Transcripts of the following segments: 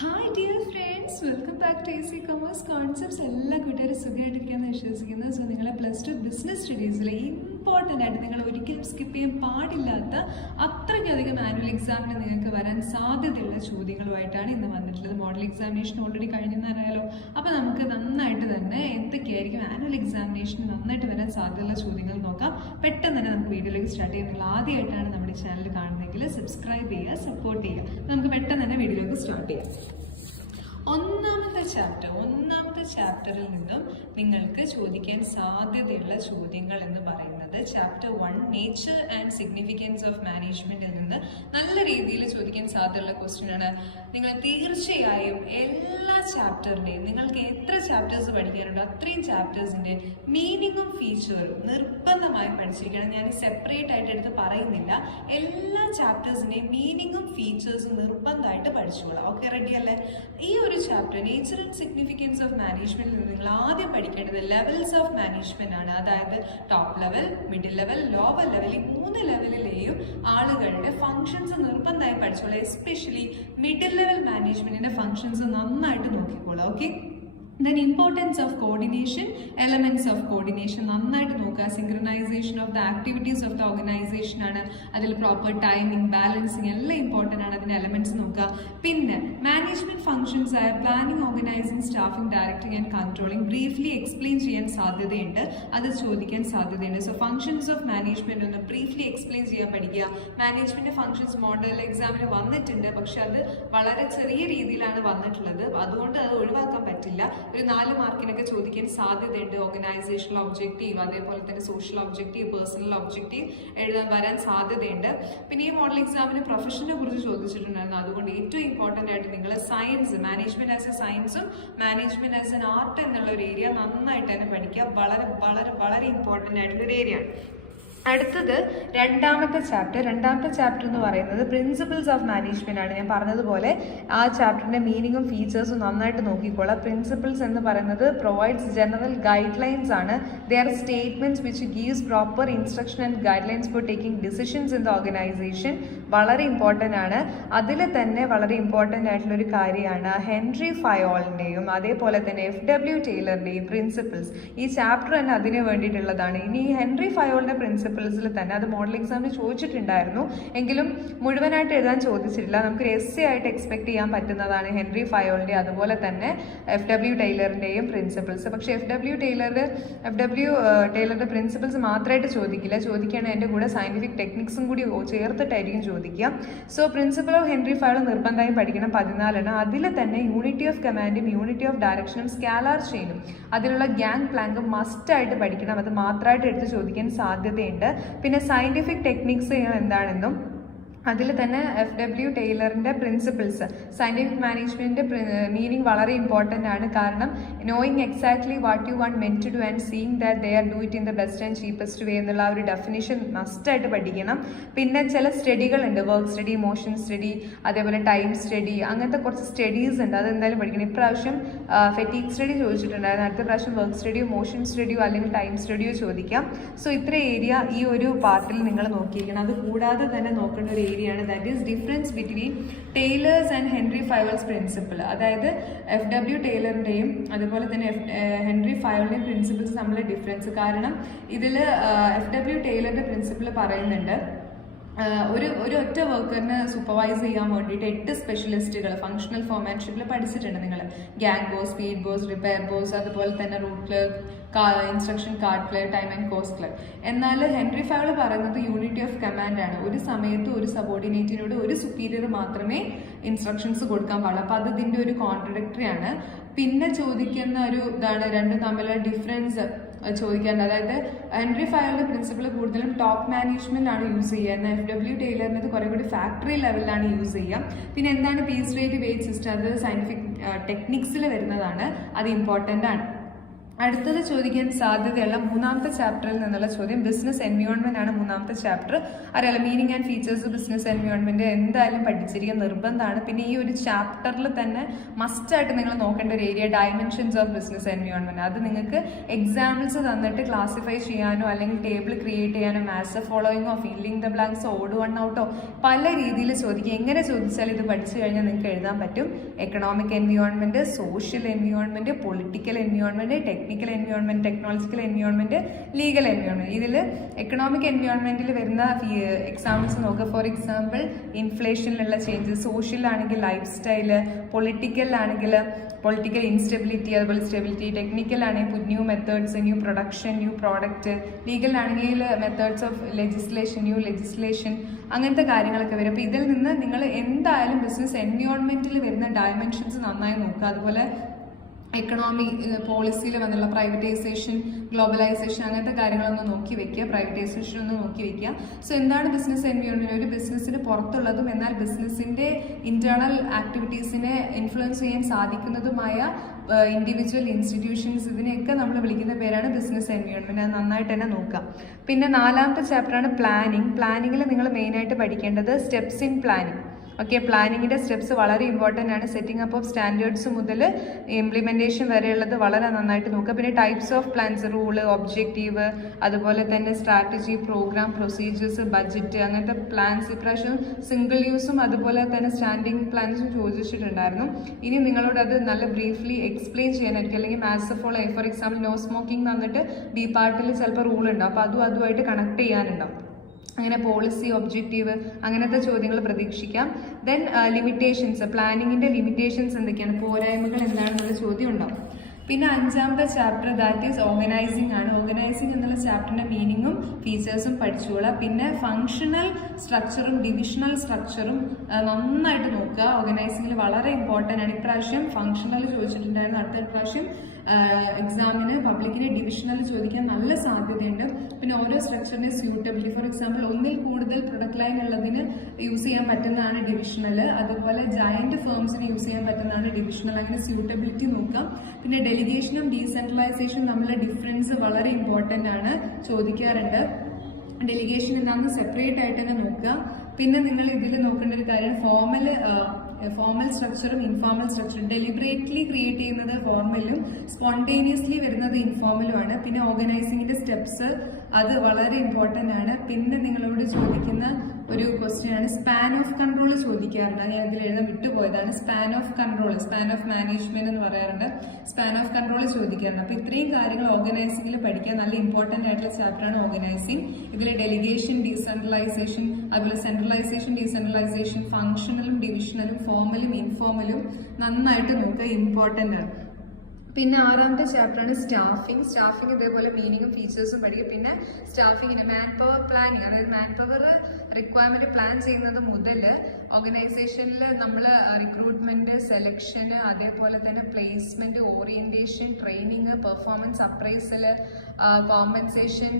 Hi dear friends, welcome back to easy commerce concepts. എല്ലാ കൂട്ടുകാരും സുഖമായിട്ടിരിക്കുകയെന്ന് വിശ്വസിക്കുന്നു. സോ നിങ്ങളെ +2 ബിസിനസ് സ്റ്റഡീസിലെ ഇമ്പോർട്ടൻ്റ് ആയിട്ട് നിങ്ങൾ ഒരിക്കലും സ്കിപ്പ് ചെയ്യാൻ പാടില്ലാത്ത അത്രയ്ക്കധികം ആനുവൽ എക്സാമിന് നിങ്ങൾക്ക് വരാൻ സാധ്യതയുള്ള ചോദ്യങ്ങളുമായിട്ടാണ് ഇന്ന് വന്നിട്ടുള്ളത്. മോഡൽ എക്സാമിനേഷൻ ഓൾറെഡി കഴിഞ്ഞെന്ന് അറിയാലോ. അപ്പോൾ നമുക്ക് നന്നായിട്ട് തന്നെ എന്തൊക്കെയായിരിക്കും ആനുവൽ എക്സാമിനേഷന് നന്നായിട്ട് വരാൻ സാധ്യതയുള്ള ചോദ്യങ്ങൾ നോക്കാം. പെട്ടെന്ന് തന്നെ നമുക്ക് വീഡിയോയിലേക്ക് സ്റ്റാർട്ട് ചെയ്യാം. നിങ്ങൾ ആദ്യമായിട്ടാണ് നമ്മുടെ ചാനൽ കാണുന്നതെങ്കിൽ സബ്സ്ക്രൈബ് ചെയ്യുക, സപ്പോർട്ട് ചെയ്യുക. നമുക്ക് പെട്ടെന്ന് തന്നെ വീഡിയോയിലേക്ക് സ്റ്റാർട്ട് ചെയ്യാം. ഒന്നാമത്തെ ചാപ്റ്ററിൽ നിന്നും നിങ്ങൾക്ക് ചോദിക്കാൻ സാധ്യതയുള്ള ചോദ്യങ്ങൾ എന്ന് പറയുന്നത് chapter 1 nature and significance of മാനേജ്മെന്റിൽ നിന്ന് നല്ല രീതിയിൽ ചോദിക്കാൻ സാധ്യതയുള്ള ക്വസ്റ്റ്യൻ ആണ്. നിങ്ങൾ തീർച്ചയായും എല്ലാ ചാപ്റ്ററിന്റെയും നിങ്ങൾക്ക് എത്ര ചാപ്റ്റേഴ്സ് പഠിക്കാനുണ്ടോ അത്രയും ചാപ്റ്റേഴ്സിന്റെ മീനിങ്ങും ഫീച്ചറും നിർബന്ധമായും പഠിച്ചിരിക്കണം. ഞാൻ സെപ്പറേറ്റ് ആയിട്ട് എടുത്ത് പറയുന്നില്ല. എല്ലാ ചാപ്റ്റേഴ്സിന്റെയും മീനിങ്ങും ഫീച്ചേഴ്സും നിർബന്ധമായിട്ട് പഠിച്ചോളാം. ഓക്കെ, റെഡി അല്ലേ? ഈ ഒരു chapter nature and significance of മാനേജ്മെന്റിൽ നിങ്ങൾ ആദ്യം പഠിക്കേണ്ടത് ലെവൽസ് ഓഫ് മാനേജ്മെന്റ് ആണ്. അതായത് top level, middle level, lower level, ഈ 3 ലെവലിലെയും ആളുകളുടെ ഫങ്ഷൻസ് നിർബന്ധമായും പഠിച്ചോളാം. എസ്പെഷ്യലി മിഡിൽ ലെവൽ മാനേജ്മെന്റിന്റെ ഫങ്ഷൻസ് നന്നായിട്ട് നോക്കിക്കോളാം. Okay, then importance of coordination, elements of coordination നന്നായിട്ട് നോക്കുക. Synchronisation of the activities of the organisation ആണ്. അതിൽ പ്രോപ്പർ ടൈമിംഗ്, ബാലൻസിങ് എല്ലാം ഇമ്പോർട്ടൻ്റ് ആണ്. അതിന്റെ എലമെന്റ്സ് നോക്കുക. പിന്നെ മാനേജ്മെന്റ് ഫംഗ്ഷൻസ് ആയ planning, organising, staffing, directing and controlling briefly explain ചെയ്യാൻ സാധ്യതയുണ്ട്. അത് ചോദിക്കാൻ സാധ്യതയുണ്ട്. സോ ഫംഗ്ഷൻസ് ഓഫ് മാനേജ്മെന്റ് ഒന്ന് ബ്രീഫ്ലി എക്സ്പ്ലെയിൻ ചെയ്യാൻ പഠിക്കുക. മാനേജ്മെന്റ് ഫംഗ്ഷൻസ് മോഡൽ എക്സാമിന് വന്നിട്ടുണ്ട്, പക്ഷെ അത് വളരെ ചെറിയ രീതിയിലാണ് വന്നിട്ടുള്ളത്. അതുകൊണ്ട് അത് ഒഴിവാക്കാൻ പറ്റില്ല. ഒരു 4 മാർക്കിനൊക്കെ ചോദിക്കാൻ സാധ്യതയുണ്ട്. ഓർഗനൈസേഷണൽ ഒബ്ജക്റ്റീവ്, അതേപോലെ തന്നെ സോഷ്യൽ ഒബ്ജക്റ്റീവ്, പേഴ്സണൽ ഒബ്ജക്റ്റീവ് വരാൻ സാധ്യതയുണ്ട്. പിന്നെ ഈ മോഡൽ എക്സാമിന് പ്രൊഫഷനെ കുറിച്ച് ചോദിച്ചിട്ടുണ്ടായിരുന്നു. അതുകൊണ്ട് ഏറ്റവും ഇമ്പോർട്ടൻ്റ് ആയിട്ട് നിങ്ങൾ സയൻസ്, മാനേജ്മെന്റ് ആസ് എ സയൻസും മാനേജ്മെന്റ് ആസ് എൻ ആർട്ട് എന്നുള്ള ഒരു ഏരിയ നന്നായിട്ട് തന്നെ പഠിക്കുക. വളരെ വളരെ വളരെ ഇമ്പോർട്ടൻ്റ് ആയിട്ടുള്ള ഒരു ഏരിയ ആണ്. അടുത്തത് രണ്ടാമത്തെ ചാപ്റ്റർ എന്ന് പറയുന്നത് പ്രിൻസിപ്പിൾസ് ഓഫ് മാനേജ്മെന്റ് ആണ്. ഞാൻ പറഞ്ഞതുപോലെ ആ ചാപ്റ്ററിന്റെ മീനിങ്ങും ഫീച്ചേഴ്സും നന്നായിട്ട് നോക്കിക്കോളാം. പ്രിൻസിപ്പിൾസ് എന്ന് പറയുന്നത് പ്രൊവൈഡ്സ് ജനറൽ ഗൈഡ് ലൈൻസ് ആണ്. They are statements which gives proper instruction and guide lines four taking decisions in the organisation. വളരെ ഇമ്പോർട്ടൻ്റ് ആണ്. അതിൽ തന്നെ വളരെ ഇമ്പോർട്ടൻ്റ് ആയിട്ടുള്ള ഒരു കാര്യമാണ് ഹെൻറി ഫയോളിന്റെയും അതേപോലെ തന്നെ FW ടൈലറിന്റെയും പ്രിൻസിപ്പിൾസ്. ഈ ചാപ്റ്റർ തന്നെ അതിന് വേണ്ടിയിട്ടുള്ളതാണ്. ഇനി ഹെൻറി ഫയോളിന്റെ പ്രിൻസിപ്പിൾസിൽ തന്നെ അത് മോഡൽ എക്സാമിന് ചോദിച്ചിട്ടുണ്ടായിരുന്നു, എങ്കിലും മുഴുവനായിട്ട് എഴുതാൻ ചോദിച്ചിട്ടില്ല. നമുക്കൊരു essay ആയിട്ട് എക്സ്പെക്ട് ചെയ്യാൻ പറ്റുന്നതാണ് ഹെൻറി ഫയോളിന്റെ അതുപോലെ തന്നെ FW ടൈലറിന്റെയും പ്രിൻസിപ്പിൾസ്. പക്ഷേ FW ടൈലറുടെ പ്രിൻസിപ്പിൾസ് മാത്രമായിട്ട് ചോദിക്കില്ല. ചോദിക്കുകയാണെങ്കിൽ അതിന്റെ കൂടെ സയന്റിഫിക് ടെക്നിക്സും കൂടി ചേർത്തിട്ടായിരിക്കും ചോദിക്കുക. So principle of Henry Fayol നിർബന്ധമായും പഠിക്കണം. 14 അതിൽ തന്നെ യൂണിറ്റി ഓഫ് കമാൻഡും യൂണിറ്റി ഓഫ് ഡയറക്ഷനും സ്കാലാർ ചെയിനും അതിലുള്ള ഗ്യാങ് പ്ലാങ്കും മസ്റ്റ് ആയിട്ട് പഠിക്കണം. അത് മാത്രമായിട്ട് എടുത്ത് ചോദിക്കാൻ സാധ്യതയുണ്ട്. പിന്നെ സയന്റിഫിക് ടെക്നിക്സ് എന്താണെന്നും അതിൽ തന്നെ FW ടൈലറിന്റെ പ്രിൻസിപ്പിൾസ്, സയന്റിഫിക് മാനേജ്മെന്റ് മീനിങ് വളരെ ഇമ്പോർട്ടൻ്റ് ആണ്. കാരണം knowing exactly what you want men to do and seeing that they are do it in the best and cheapest way എന്നുള്ള ആ ഒരു ഡെഫിനിഷൻ മസ്റ്റായിട്ട് പഠിക്കണം. പിന്നെ ചില സ്റ്റഡികളുണ്ട്, വർക്ക് സ്റ്റഡി, മോഷൻ സ്റ്റഡി, അതേപോലെ ടൈം സ്റ്റഡി, അങ്ങനത്തെ കുറച്ച് സ്റ്റഡീസ് ഉണ്ട്. അതെന്തായാലും പഠിക്കണം. ഇപ്രാവശ്യം ഫെറ്റീക് സ്റ്റഡി ചോദിച്ചിട്ടുണ്ടായിരുന്നു. അടുത്ത പ്രാവശ്യം വർക്ക് സ്റ്റഡിയോ മോഷൻ സ്റ്റഡിയോ അല്ലെങ്കിൽ ടൈം സ്റ്റഡിയോ ചോദിക്കാം. സോ ഇത്ര ഏരിയ ഈ ഒരു പാർട്ടിൽ നിങ്ങൾ നോക്കിയിരിക്കണം. അത് കൂടാതെ തന്നെ നോക്കേണ്ട ഒരു ഏരിയയാണ് that is difference between Taylor's and Henry Fayol's principle. അതായത് FW ടൈലറിന്റെയും അതുപോലെ തന്നെ ഹെൻറി ഫയോളിന്റെയും പ്രിൻസിപ്പിൾസ് തമ്മിലുള്ള ഡിഫറൻസ്. കാരണം ഇതിൽ FW ടൈലറിന്റെ പ്രിൻസിപ്പിൾ പറയുന്നുണ്ട് ഒരു ഒറ്റ വർക്കറിന് സൂപ്പർവൈസ് ചെയ്യാൻ വേണ്ടിയിട്ട് 8 സ്പെഷ്യലിസ്റ്റുകൾ ഫങ്ഷണൽ ഫോർമാൻഷിപ്പിൽ പഠിച്ചിട്ടുണ്ട് നിങ്ങൾ. Gang boss, speed boss, repair boss, അതുപോലെ തന്നെ route clerk, instruction card clerk, time and cost clerk. എന്നാൽ ഹെൻറി ഫയോൾ പറയുന്നത് യൂണിറ്റി ഓഫ് കമാൻഡ് ആണ്. ഒരു സമയത്ത് ഒരു സബോർഡിനേറ്റിനോട് ഒരു സുപ്പീരിയർ മാത്രമേ ഇൻസ്ട്രക്ഷൻസ് കൊടുക്കാൻ പാടുള്ളൂ. അപ്പോൾ അത് ഇതിൻ്റെ ഒരു കോൺട്രഡിക്ടറി ആണ്. പിന്നെ ചോദിക്കുന്ന ഒരു ഇതാണ് രണ്ടും തമ്മിലുള്ള ഡിഫറൻസ് ചോദിക്കാറുണ്ട്. അതായത് ഹെൻറി ഫയോളിന്റെ പ്രിൻസിപ്പിൾ കൂടുതലും ടോപ്പ് മാനേജ്മെന്റ് ആണ് യൂസ് ചെയ്യുക. എന്നാൽ FW ടൈലറിന് കുറെ കൂടി ഫാക്ടറി ലെവലിലാണ് യൂസ് ചെയ്യുക. പിന്നെ എന്താണ് പീസ് റേറ്റ് വേജ് സിസ്റ്റം, അത് സയന്റിഫിക് ടെക്നിക്സിൽ വരുന്നതാണ്. അത് ഇമ്പോർട്ടൻ്റ് ആണ്. അടുത്തത് ചോദിക്കാൻ സാധ്യതയുള്ള മൂന്നാമത്തെ ചാപ്റ്ററിൽ നിന്നുള്ള ചോദ്യം ബിസിനസ് എൻവയോൺമെന്റ് ആണ്. മൂന്നാമത്തെ ചാപ്റ്റർ അറിയാലോ, meaning and features business environment എന്തായാലും പഠിച്ചിരിക്കുക നിർബന്ധമാണ്. പിന്നെ ഈ ഒരു ചാപ്റ്ററിൽ തന്നെ മസ്റ്റായിട്ട് നിങ്ങൾ നോക്കേണ്ട ഒരു area dimensions of business environment. അത് നിങ്ങൾക്ക് എക്സാമ്പിൾസ് തന്നിട്ട് ക്ലാസിഫൈ ചെയ്യാനോ അല്ലെങ്കിൽ ടേബിൾ ക്രിയേറ്റ് ചെയ്യാനോ മാത്സ് ഫോളോയിങ്ങോ ഫില്ലിംഗ് ദ ബ്ലാങ്ക്സോ ഓഡ് വൺ ഔട്ടോ പല രീതിയിൽ ചോദിക്കുക. എങ്ങനെ ചോദിച്ചാൽ ഇത് പഠിച്ചു കഴിഞ്ഞാൽ നിങ്ങൾക്ക് എഴുതാൻ പറ്റും. Economic environment, social environment, political environment, technical environment, technological environment, legal environment. ഇതിൽ എക്കണോമിക് എൻവയോൺമെന്റിൽ വരുന്ന എക്സാമ്പിൾസ് നോക്കുക. ഫോർ എക്സാമ്പിൾ ഇൻഫ്ലേഷനിലുള്ള ചേഞ്ചസ്, സോഷ്യൽ ആണെങ്കിൽ ലൈഫ് സ്റ്റൈല്, പൊളിറ്റിക്കൽ ആണെങ്കിൽ പൊളിറ്റിക്കൽ ഇൻസ്റ്റെബിലിറ്റി, അതുപോലെ സ്റ്റെബിലിറ്റി, ടെക്നിക്കൽ ആണെങ്കിൽ new methods, new production, new product, legal ആണെങ്കിൽ methods of legislation, new legislation, അങ്ങനത്തെ കാര്യങ്ങളൊക്കെ വരും. അപ്പോൾ ഇതിൽ നിന്ന് നിങ്ങൾ എന്തായാലും ബിസിനസ് എൻവയോൺമെന്റിൽ വരുന്ന ഡയമെൻഷൻസ് നന്നായി നോക്കുക. അതുപോലെ എക്കണോമി പോളിസിയിൽ വന്നുള്ള പ്രൈവറ്റൈസേഷൻ, ഗ്ലോബലൈസേഷൻ, അങ്ങനത്തെ കാര്യങ്ങളൊന്ന് നോക്കി വെക്കുക. പ്രൈവറ്റൈസേഷൻ ഒന്ന് നോക്കി വെക്കുക. സോ എന്താണ് ബിസിനസ് എൻവയോൺമെന്റ്? ഒരു ബിസിനസ്സിന് പുറത്തുള്ളതും എന്നാൽ ബിസിനസ്സിന്റെ ഇന്റേണൽ ആക്ടിവിറ്റീസിനെ ഇൻഫ്ലുവൻസ് ചെയ്യാൻ സാധിക്കുന്നതുമായ ഇൻഡിവിജ്വൽ ഇൻസ്റ്റിറ്റ്യൂഷൻസ്, ഇതിനെയൊക്കെ നമ്മൾ വിളിക്കുന്ന പേരാണ് ബിസിനസ് എൻവയോൺമെന്റ്. അത് നന്നായിട്ട് തന്നെ നോക്കാം. പിന്നെ നാലാമത്തെ ചാപ്റ്ററാണ് പ്ലാനിങ്. പ്ലാനിങ്ങിൽ നിങ്ങൾ മെയിനായിട്ട് പഠിക്കേണ്ടത് സ്റ്റെപ്സ് ഇൻ പ്ലാനിങ്. ഓക്കെ, പ്ലാനിങ്ങിൻ്റെ സ്റ്റെപ്സ് വളരെ ഇമ്പോർട്ടൻ്റ് ആണ്. സെറ്റിംഗ് അപ്പ് ഓഫ് സ്റ്റാൻഡേർഡ്സ് മുതൽ ഇംപ്ലിമെൻറ്റേഷൻ വരെയുള്ളത് വളരെ നന്നായിട്ട് നോക്കുക. പിന്നെ types of plans, rule, objective, അതുപോലെ തന്നെ സ്ട്രാറ്റജി, പ്രോഗ്രാം, പ്രൊസീജിയേഴ്സ്, ബഡ്ജറ്റ്, അങ്ങനത്തെ പ്ലാൻസ് ഇപ്രാവശ്യം സിംഗിൾ യൂസും അതുപോലെ തന്നെ സ്റ്റാൻഡിങ് പ്ലാൻസും ചോദിച്ചിട്ടുണ്ടായിരുന്നു. ഇനി നിങ്ങളോട് അത് നല്ല ബ്രീഫ്ലി എക്സ്പ്ലെയിൻ ചെയ്യാനായിരിക്കും. അല്ലെങ്കിൽ maths follow, for example no smoking തന്നിട്ട് ബി പാർട്ടിൽ ചിലപ്പോൾ റൂൾ ഉണ്ടാവും, അപ്പോൾ അതുമായിട്ട് കണക്ട് ചെയ്യാനുണ്ടാവും. അങ്ങനെ പോളിസി, ഒബ്ജക്റ്റീവ്, അങ്ങനത്തെ ചോദ്യങ്ങൾ പ്രതീക്ഷിക്കാം. ദെൻ ലിമിറ്റേഷൻസ്, പ്ലാനിങ്ങിൻ്റെ ലിമിറ്റേഷൻസ് എന്തൊക്കെയാണ്, പോരായ്മകൾ എന്താണെന്നുള്ള ചോദ്യം ഉണ്ടാവും. പിന്നെ അഞ്ചാമത്തെ ചാപ്റ്റർ ദാറ്റ് ഈസ് ഓർഗനൈസിംഗ് ആണ്. ഓർഗനൈസിംഗ് എന്നുള്ള ചാപ്റ്ററിൻ്റെ മീനിങ്ങും ഫീച്ചേഴ്സും പഠിച്ചുകൊള്ളുക. പിന്നെ ഫങ്ഷണൽ സ്ട്രക്ചറും ഡിവിഷണൽ സ്ട്രക്ചറും നന്നായിട്ട് നോക്കുക. ഓർഗനൈസിംഗിൽ വളരെ ഇമ്പോർട്ടൻ്റ് ആണ്. ഇപ്രാവശ്യം ഫങ്ഷണൽ ചോദിച്ചിട്ടുണ്ടായിരുന്നു. അടുത്ത പ്രാവശ്യം എക്സാമിന് പബ്ലിക്കിന് ഡിവിഷണൽ ചോദിക്കാൻ നല്ല സാധ്യതയുണ്ട്. പിന്നെ ഓരോ സ്ട്രക്ചറിൻ്റെ സ്യൂട്ടബിലിറ്റി, ഫോർ എക്സാമ്പിൾ ഒന്നിൽ കൂടുതൽ പ്രൊഡക്റ്റ് ലൈൻ ഉള്ളതിന് യൂസ് ചെയ്യാൻ പറ്റുന്നതാണ് ഡിവിഷണൽ. അതുപോലെ ജയന്റ് ഫേംസിന് യൂസ് ചെയ്യാൻ പറ്റുന്നതാണ് ഡിവിഷണൽ. അങ്ങനെ സ്യൂട്ടബിലിറ്റി നോക്കാം. പിന്നെ ഡെലിഗേഷനും ഡീസെൻട്രലൈസേഷനും തമ്മിലുള്ള ഡിഫറൻസ് വളരെ ഇമ്പോർട്ടൻ്റ് ആണ്, ചോദിക്കാറുണ്ട്. ഡെലിഗേഷൻ എന്താണെന്ന് സെപ്പറേറ്റ് ആയിട്ട് തന്നെ നോക്കുക. പിന്നെ നിങ്ങൾ ഇതിൽ നോക്കേണ്ട ഒരു കാര്യം ഫോർമൽ സ്ട്രക്ചറും ഇൻഫോർമൽ സ്ട്രക്ചറും. ഡെലിബറേറ്റ്ലി ക്രിയേറ്റ് ചെയ്യുന്നത് ഫോർമലും സ്പോണ്ടേനിയസ്ലി വരുന്നത് ഇൻഫോർമലുമാണ്. പിന്നെ ഓർഗനൈസിങ്ങിന്റെ സ്റ്റെപ്സ്, അത് വളരെ ഇമ്പോർട്ടൻ്റ് ആണ്. പിന്നെ നിങ്ങളോട് ചോദിക്കുന്ന ഒരു ക്വസ്റ്റ്യൻ ആണ് സ്പാൻ ഓഫ് കൺട്രോൾ ചോദിക്കാറുണ്ട്. ഞാൻ ഇതിൽ എഴുതാൻ വിട്ടുപോയതാണ്. Span of control, span of management എന്ന് പറയാറുണ്ട്. സ്പാൻ ഓഫ് കൺട്രോൾ ചോദിക്കാറുണ്ട്. അപ്പോൾ ഇത്രയും കാര്യങ്ങൾ ഓർഗനൈസിംഗിൽ പഠിക്കാൻ നല്ല ഇമ്പോർട്ടൻ്റ് ആയിട്ടുള്ള ചാപ്റ്ററാണ് ഓർഗനൈസിംഗ്. ഇതിൽ ഡെലിഗേഷൻ, ഡീസെൻട്രലൈസേഷൻ, അതുപോലെ സെൻട്രലൈസേഷൻ, ഡീസെൻട്രലൈസേഷൻ, ഫങ്ഷണലും ഡിവിഷണലും ഫോർമലും ഇൻഫോർമലും നന്നായിട്ട് നോക്കുക, ഇമ്പോർട്ടൻ്റ് ആണ്. പിന്നെ ആറാമത്തെ ചാപ്റ്ററാണ് സ്റ്റാഫിംഗ്. സ്റ്റാഫിംഗ് ഇതേപോലെ മീനിങ്ങും ഫീച്ചേഴ്സും പഠിക്കും. പിന്നെ സ്റ്റാഫിങ്ങിന് മാൻ പവർ പ്ലാനിങ്, അതായത് മാൻ പവർ റിക്വയർമെന്റ് പ്ലാൻ ചെയ്യുന്നത് മുതൽ ഓർഗനൈസേഷനിൽ നമ്മൾ റിക്രൂട്ട്മെന്റ്, സെലക്ഷന്, അതേപോലെ തന്നെ placement, orientation, training, performance appraisal, compensation,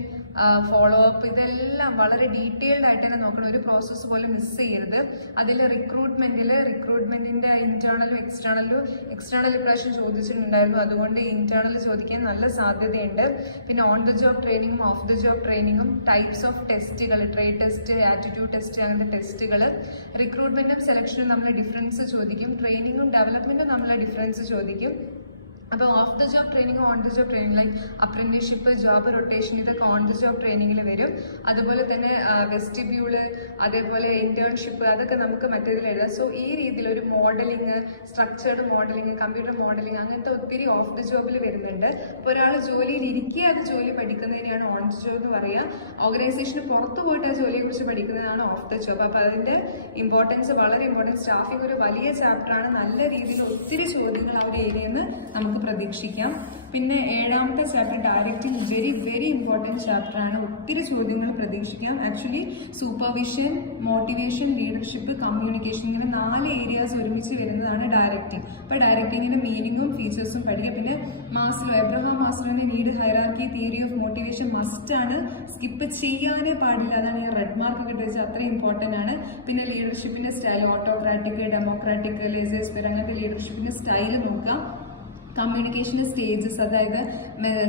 follow up, ഇതെല്ലാം വളരെ ഡീറ്റെയിൽഡ് ആയിട്ട് തന്നെ നോക്കണം. ഒരു പ്രോസസ്സ് പോലും മിസ് ചെയ്യരുത്. അതിൽ റിക്രൂട്ട്മെന്റിന്റെ ഇന്റേണലും എക്സ്റ്റേണൽ ഇപ്രാവശ്യം ചോദിച്ചിട്ടുണ്ടായിരുന്നു. അതുകൊണ്ട് ഇന്റേണൽ ചോദിക്കാൻ നല്ല സാധ്യതയുണ്ട്. പിന്നെ ഓൺ ദ ജോബ് ട്രെയിനിങ്ങും ഓഫ് ദ ജോബ് ട്രെയിനിങ്ങും, ടൈപ്സ് ഓഫ് ടെസ്റ്റുകൾ, ട്രേഡ് ടെസ്റ്റ്, ആറ്റിറ്റ്യൂഡ് ടെസ്റ്റ്, അങ്ങനത്തെ ടെസ്റ്റുകൾ. റിക്രൂട്ട്മെന്റും സെലക്ഷനും നമ്മൾ ഡിഫറൻസ് ചോദിക്കും. ട്രെയിനിങ്ങും ഡെവലപ്മെന്റും നമ്മൾ ഡിഫറൻസ് ചോദിക്കും. അപ്പോൾ of the job training, on the job training, like apprenticeship, job rotation, ഇതൊക്കെ ഓൺ ദ ജോബ് ട്രെയിനിങ്ങിൽ വരും. അതുപോലെ തന്നെ വെസ്റ്റിബ്യൂള്, അതേപോലെ ഇന്റേൺഷിപ്പ്, അതൊക്കെ നമുക്ക് മറ്റേതിൽ എഴുതാം. സോ ഈ രീതിയിൽ ഒരു modelling, structured modelling, computer modelling, അങ്ങനത്തെ ഒത്തിരി ഓഫ് ദ ജോബിൽ വരുന്നുണ്ട്. അപ്പോൾ ഒരാൾ ജോലിയിൽ ഇരിക്കുക, അത് ജോലി പഠിക്കുന്നതിനെയാണ് ഓൺ ദ ജോബ് എന്ന് പറയുക. ഓർഗനൈസേഷന് പുറത്തു പോയിട്ട് ആ ജോലിയെക്കുറിച്ച് പഠിക്കുന്നതാണ് ഓഫ് ദ ജോബ്. അപ്പോൾ അതിൻ്റെ ഇമ്പോർട്ടൻസ് വളരെ ഇമ്പോർട്ടൻറ്റ്. സ്റ്റാഫിംഗ് ഒരു വലിയ ചാപ്റ്ററാണ്. നല്ല രീതിയിൽ ഒത്തിരി ചോദ്യങ്ങൾ ആ ഒരു ഏരിയയിൽ നിന്ന് നമുക്ക് പ്രതീക്ഷിക്കാം. പിന്നെ ഏഴാമത്തെ ചാപ്റ്റർ ഡയറക്റ്റിംഗ്, വെരി ഇമ്പോർട്ടൻറ്റ് ചാപ്റ്ററാണ്. ഒത്തിരി ചോദ്യങ്ങൾ പ്രതീക്ഷിക്കാം. Actually supervision, motivation, leadership, communication, ഇങ്ങനെ 4 ഏരിയാസ് ഒരുമിച്ച് വരുന്നതാണ് ഡയറക്റ്റിംഗ്. അപ്പോൾ ഡയറക്റ്റിങ്ങിന്റെ മീനിങ്ങും ഫീച്ചേഴ്സും പഠിക്കുക. പിന്നെ എബ്രഹാം മാസ്ലോവിന്റെ need hierarchy theory of motivation must ആണ്, സ്കിപ്പ് ചെയ്യാനേ പാടില്ല. അതാണ് ഞാൻ റെഡ് മാർക്ക് കിട്ടിയത്, അത്ര ഇമ്പോർട്ടൻ്റ് ആണ്. പിന്നെ ലീഡർഷിപ്പിന്റെ സ്റ്റൈൽ, ഓട്ടോക്രാറ്റിക്, ഡെമോക്രാറ്റിക്, ലേസേഴ്സ്പെയർ, അങ്ങനത്തെ ലീഡർഷിപ്പിന്റെ സ്റ്റൈൽ നോക്കാം. കമ്മ്യൂണിക്കേഷൻ്റെ സ്റ്റേജസ്, അതായത്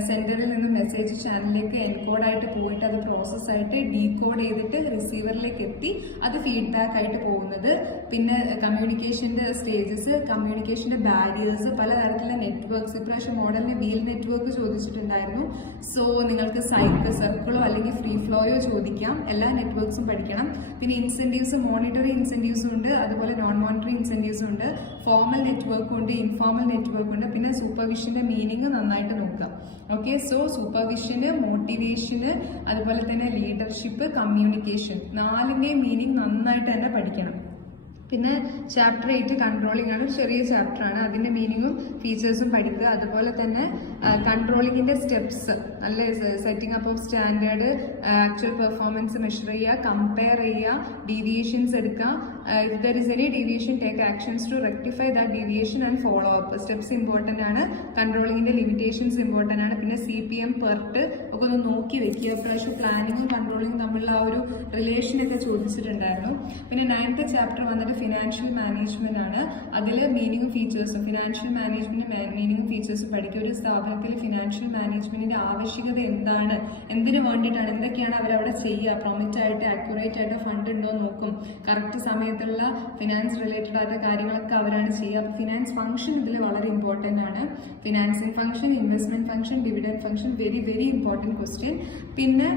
സെൻറ്ററിൽ നിന്ന് മെസ്സേജ് ചാനലിലേക്ക് എൻകോഡായിട്ട് പോയിട്ട് അത് പ്രോസസ്സായിട്ട് ഡീകോഡ് ചെയ്തിട്ട് റിസീവറിലേക്ക് എത്തി അത് ഫീഡ്ബാക്ക് ആയിട്ട് പോകുന്നത്. പിന്നെ കമ്മ്യൂണിക്കേഷൻ്റെ സ്റ്റേജസ്, കമ്മ്യൂണിക്കേഷൻ്റെ ബാരിയേഴ്സ്, പലതരത്തിലുള്ള നെറ്റ്വർക്ക്സ്. ഇപ്രാവശ്യം മോഡലിന് വീൽ നെറ്റ്വർക്ക് ചോദിച്ചിട്ടുണ്ടായിരുന്നു. സോ നിങ്ങൾക്ക് സർക്കിളോ അല്ലെങ്കിൽ ഫ്രീ ഫ്ലോയോ ചോദിക്കാം. എല്ലാ നെറ്റ്വർക്ക്സും പഠിക്കണം. പിന്നെ ഇൻസെൻറ്റീവ്സ്, മോണിറ്ററി ഇൻസെൻറ്റീവ്സും ഉണ്ട്, അതുപോലെ നോൺ മോണിറ്ററി ഇൻസെൻറ്റീവ്സും ഉണ്ട്. ഫോർമൽ നെറ്റ്വർക്കും ഉണ്ട്, ഇൻഫോർമൽ നെറ്റ്വർക്കും ഉണ്ട്. പിന്നെ സൂപ്പർവിഷന്റെ മീനിങ് നന്നായിട്ട് നോക്കാം. ഓക്കെ, സോ സൂപ്പർവിഷന്, മോട്ടിവേഷന്, അതുപോലെ തന്നെ ലീഡർഷിപ്പ്, കമ്മ്യൂണിക്കേഷൻ, നാലിൻ്റെയും മീനിങ് നന്നായിട്ട് തന്നെ പഠിക്കണം. പിന്നെ ചാപ്റ്റർ 8 കൺട്രോളിംഗ് ആണ്, ചെറിയ ചാപ്റ്റർ ആണ്. അതിന്റെ മീനിങ്ങും ഫീച്ചേഴ്സും പഠിക്കുക. അതുപോലെ തന്നെ കൺട്രോളിങ്ങിന്റെ സ്റ്റെപ്സ്, നല്ല setting up of standard, actual performance measure ചെയ്യുക, കമ്പയർ ചെയ്യുക, ഡീവിയേഷൻസ് എടുക്കുക. If there is any deviation take actions to rectify that deviation and follow up. Steps important ആണ്. കൺട്രോളിങ്ങിന്റെ ലിമിറ്റേഷൻസ് ഇമ്പോർട്ടൻ്റ് ആണ്. പിന്നെ CPM PERT ഒക്കെ ഒന്ന് നോക്കി വെക്കുക. പ്രാവശ്യം പ്ലാനിങ്ങും കൺട്രോളിങ്ങും തമ്മിലുള്ള ആ ഒരു റിലേഷൻ ഒക്കെ ചോദിച്ചിട്ടുണ്ടായിരുന്നു. പിന്നെ 9th ചാപ്റ്റർ വന്നിട്ട് ഫിനാൻഷ്യൽ മാനേജ്മെന്റ് ആണ്. അതിൽ മീനിങ്ങും ഫീച്ചേഴ്സും, ഫിനാൻഷ്യൽ മാനേജ്മെന്റ് മീനിങ്ങും ഫീച്ചേഴ്സും പഠിക്കുക. ഒരു സ്ഥാപനത്തിൽ ഫിനാൻഷ്യൽ മാനേജ്മെന്റിന്റെ ആവശ്യകത എന്താണ്, എന്തിനു വേണ്ടിയിട്ടാണ്, എന്തൊക്കെയാണ് അവരവിടെ ചെയ്യുക, പ്രൊമിറ്റ് ആയിട്ട് ആക്യുറേറ്റ് ആയിട്ട് ഫണ്ട് ഉണ്ടോ നോക്കും. കറക്റ്റ് സമയത്തുള്ള ഫിനാൻസ് റിലേറ്റഡ് ആയിട്ട് കാര്യങ്ങളൊക്കെ അവരാണ് ചെയ്യുക. അപ്പോൾ ഫിനാൻസ് ഫംഗ്ഷൻ ഇതിൽ വളരെ ഇമ്പോർട്ടൻ്റ് ആണ്. Financing function, investment function, dividend function, very very important question. പിന്നെ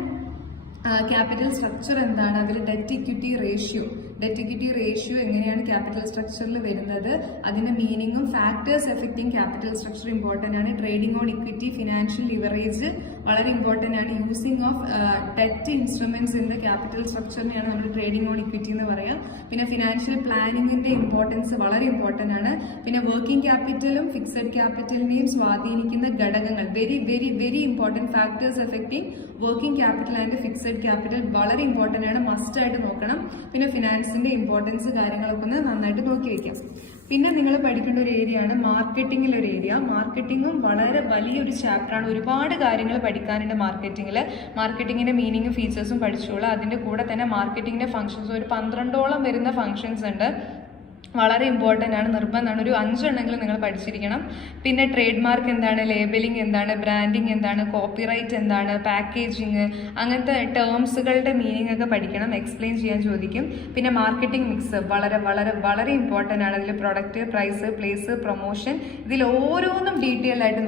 ക്യാപിറ്റൽ സ്ട്രക്ചർ എന്താണ്, അതിൽ ഡെറ്റ് ഇക്വിറ്റി റേഷ്യോ എങ്ങനെയാണ് ക്യാപിറ്റൽ സ്ട്രക്ചറിൽ വരുന്നത്, അതിന്റെ മീനിങ്ങും factors affecting capital structure important ആണ്. Trading on equity, financial leverage വളരെ ഇമ്പോർട്ടൻ്റ് ആണ്. Using of debt instruments in the capital സ്ട്രക്ചറിനെയാണ് നമ്മൾ ട്രേഡിംഗ് ഓൺ ഇക്വിറ്റി എന്ന് പറയാം. പിന്നെ ഫിനാൻഷ്യൽ പ്ലാനിങ്ങിന്റെ ഇമ്പോർട്ടൻസ് വളരെ ഇമ്പോർട്ടൻ്റ് ആണ്. പിന്നെ വർക്കിംഗ് ക്യാപിറ്റലും ഫിക്സഡ് ക്യാപിറ്റലിനെയും സ്വാധീനിക്കുന്ന ഘടകങ്ങൾ, very very very important. Factors affecting working capital and fixed capital വളരെ ഇമ്പോർട്ടൻ്റ് ആണ്, മസ്റ്റ് ആയിട്ട് നോക്കണം. പിന്നെ ഫിനാൻസിന്റെ ഇമ്പോർട്ടൻസ് കാര്യങ്ങളൊക്കെ ഒന്ന് നന്നായിട്ട് നോക്കി വെക്കാം. പിന്നെ നിങ്ങൾ പഠിക്കേണ്ട ഒരു ഏരിയ ആണ് മാർക്കറ്റിംഗിൽ ഒരു ഏരിയ. മാർക്കറ്റിംഗും വളരെ വലിയൊരു ചാപ്റ്ററാണ്. ഒരുപാട് കാര്യങ്ങൾ പഠിക്കാനുണ്ട് മാർക്കറ്റിംഗിൽ. മാർക്കറ്റിംഗിന്റെ മീനിങ്ങും ഫീച്ചേഴ്സും പഠിച്ചോളൂ. അതിന്റെ കൂടെ തന്നെ മാർക്കറ്റിംഗിന്റെ ഫംഗ്ഷൻസ്, ഒരു 12ഓളം വരുന്ന ഫംഗ്ഷൻസ് ഉണ്ട്. വളരെ ഇമ്പോർട്ടൻ്റ് ആണ്, നിർബന്ധമാണ്. ഒരു 5 എണ്ണെങ്കിലും നിങ്ങൾ പഠിച്ചിരിക്കണം. പിന്നെ ട്രേഡ് മാർക്ക് എന്താണ്, ലേബലിംഗ് എന്താണ്, ബ്രാൻഡിങ് എന്താണ്, കോപ്പിറൈറ്റ് എന്താണ്, പാക്കേജിങ്, അങ്ങനത്തെ ടേംസുകളുടെ മീനിങ് ഒക്കെ പഠിക്കണം. എക്സ്പ്ലെയിൻ ചെയ്യാൻ ചോദിക്കും. പിന്നെ മാർക്കറ്റിംഗ് മിക്സ് വളരെ വളരെ വളരെ ഇമ്പോർട്ടൻ്റ് ആണ്. അതിൽ പ്രൊഡക്റ്റ്, പ്രൈസ്, പ്ലേസ്, പ്രൊമോഷൻ, ഇതിൽ ഓരോന്നും ഡീറ്റെയിൽഡ് ആയിട്ട്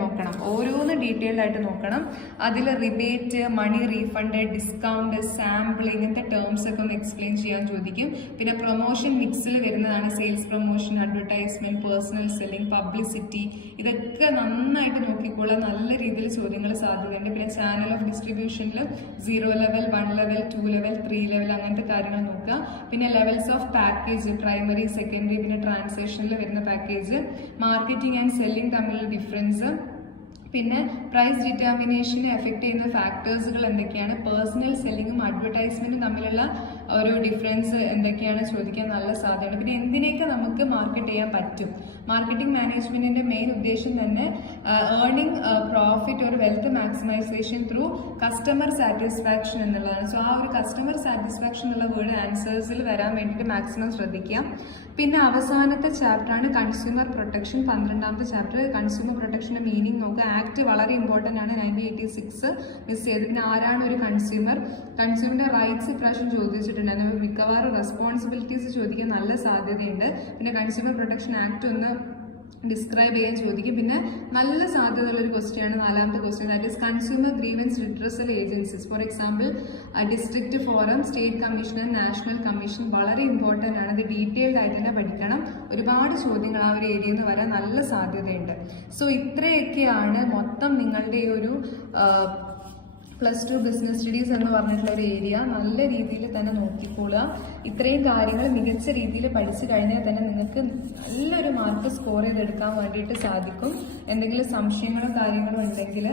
നോക്കണം. അതിൽ rebate, money refund, discount, sample, ഇങ്ങനത്തെ ടേംസ് ഒക്കെ ഒന്ന് എക്സ്പ്ലെയിൻ ചെയ്യാൻ ചോദിക്കും. പിന്നെ പ്രൊമോഷൻ മിക്സിൽ വരുന്നതാണ് sales promotion, advertisement, personal selling, publicity. ഇതൊക്കെ നന്നായിട്ട് നോക്കിക്കോളാം. നല്ല രീതിയിൽ ചോദ്യങ്ങൾ സാധ്യതയുണ്ട്. പിന്നെ ചാനൽ ഓഫ് ഡിസ്ട്രിബ്യൂഷനിൽ 0 ലെവൽ, 1 ലെവൽ, 2 ലെവൽ, 3 ലെവൽ, അങ്ങനത്തെ കാര്യങ്ങൾ നോക്കുക. പിന്നെ levels of package, primary, secondary, പിന്നെ ട്രാൻസാക്ഷനിൽ വരുന്ന പാക്കേജ്, മാർക്കറ്റിംഗ് ആൻഡ് സെല്ലിംഗ് തമ്മിലുള്ള ഡിഫറൻസ്, പിന്നെ പ്രൈസ് ഡിറ്റർമിനേഷനെ എഫക്ട് ചെയ്യുന്ന ഫാക്ടേഴ്സുകൾ എന്തൊക്കെയാണ്, പേഴ്സണൽ സെല്ലിങ്ങും അഡ്വർടൈസ്മെന്റും തമ്മിലുള്ള ഒരു ഡിഫറൻസ് എന്തൊക്കെയാണ് ചോദിക്കാൻ നല്ല സാധ്യതയുണ്ട്. പിന്നെ എന്തിനൊക്കെ നമുക്ക് മാർക്കറ്റ് ചെയ്യാൻ പറ്റും. മാർക്കറ്റിംഗ് മാനേജ്മെന്റിന്റെ മെയിൻ ഉദ്ദേശം തന്നെ ഏർണിംഗ് പ്രോഫിറ്റ് ഒരു wealth maximisation through customer satisfaction എന്നുള്ളതാണ്. സോ ആ ഒരു കസ്റ്റമർ സാറ്റിസ്ഫാക്ഷൻ എന്നുള്ള വേർഡ് ആൻസേഴ്സിൽ വരാൻ വേണ്ടിയിട്ട് മാക്സിമം ശ്രദ്ധിക്കാം. പിന്നെ അവസാനത്തെ ചാപ്റ്ററാണ് consumer protection, 12ാമത്തെ chapter. Consumer പ്രൊട്ടക്ഷന്റെ meaning നോക്കുക. ആക്ട് വളരെ ഇമ്പോർട്ടൻ്റ് ആണ്, 1986 മിസ് ചെയ്ത്. പിന്നെ ആരാണ് ഒരു കൺസ്യൂമർ, കൺസ്യൂമറിന്റെ റൈറ്റ്സ് ഇപ്രാവശ്യം ചോദിച്ചിട്ടുണ്ടായിരുന്നു. മിക്കവാറും റെസ്പോൺസിബിലിറ്റീസ് ചോദിക്കാൻ നല്ല സാധ്യതയുണ്ട്. പിന്നെ കൺസ്യൂമർ പ്രൊട്ടക്ഷൻ ആക്ട് ഒന്ന് ഡിസ്ക്രൈബ് ചെയ്യാൻ ചോദിക്കും. പിന്നെ നല്ല സാധ്യതയുള്ള ഒരു ക്വസ്റ്റ്യൻ ആണ് 4ാമത്തെ question, that is consumer grievance redressal agencies. For example district forum, state commissioner, national commission. വളരെ ഇമ്പോർട്ടൻ്റ് ആണ്, ഇത് ഡീറ്റെയിൽഡ് ആയിട്ട് തന്നെ പഠിക്കണം. ഒരുപാട് ചോദ്യങ്ങൾ ആ ഒരു ഏരിയയിൽ നിന്ന് വരാൻ നല്ല സാധ്യതയുണ്ട്. സോ ഇത്രയൊക്കെയാണ് മൊത്തം നിങ്ങളുടെ ഈ ഒരു +2 ബിസിനസ് സ്റ്റഡീസ് എന്ന് പറഞ്ഞിട്ടുള്ള ഒരു ഏരിയ. നല്ല രീതിയിൽ തന്നെ നോക്കിക്കോളുക. ഇത്രയും കാര്യങ്ങൾ മികച്ച രീതിയിൽ പഠിച്ചു കഴിഞ്ഞാൽ തന്നെ നിങ്ങൾക്ക് നല്ലൊരു മാർക്ക് സ്കോർ ചെയ്തെടുക്കാൻ വേണ്ടിയിട്ട് സാധിക്കും. എന്തെങ്കിലും സംശയങ്ങളും കാര്യങ്ങളും ഉണ്ടെങ്കിൽ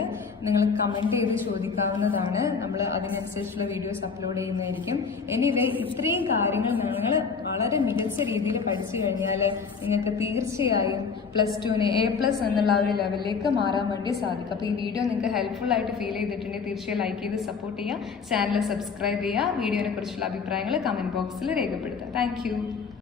നിങ്ങൾ കമൻറ്റ് ചെയ്ത് ചോദിക്കാവുന്നതാണ്. നമ്മൾ അതിനനുസരിച്ചുള്ള വീഡിയോസ് അപ്ലോഡ് ചെയ്യുന്നതായിരിക്കും. എനിവേ ഇത്രയും കാര്യങ്ങൾ നിങ്ങൾ വളരെ മികച്ച രീതിയിൽ പഠിച്ചു കഴിഞ്ഞാൽ നിങ്ങൾക്ക് തീർച്ചയായും +2ന് A+ എന്നുള്ള ഒരു ലെവലിലേക്ക് മാറാൻ വേണ്ടി സാധിക്കും. അപ്പോൾ ഈ വീഡിയോ നിങ്ങൾക്ക് ഹെൽപ്ഫുൾ ആയിട്ട് ഫീൽ ചെയ്തിട്ടുണ്ടെങ്കിൽ തീർച്ചയായും ലൈക്ക് ചെയ്ത് സപ്പോർട്ട് ചെയ്യുക, ചാനൽ സബ്സ്ക്രൈബ് ചെയ്യുക, വീഡിയോനെ കുറിച്ചുള്ള അഭിപ്രായങ്ങൾ കമൻറ്റ് ബോക്സിൽ രേഖപ്പെടുത്തുക. താങ്ക്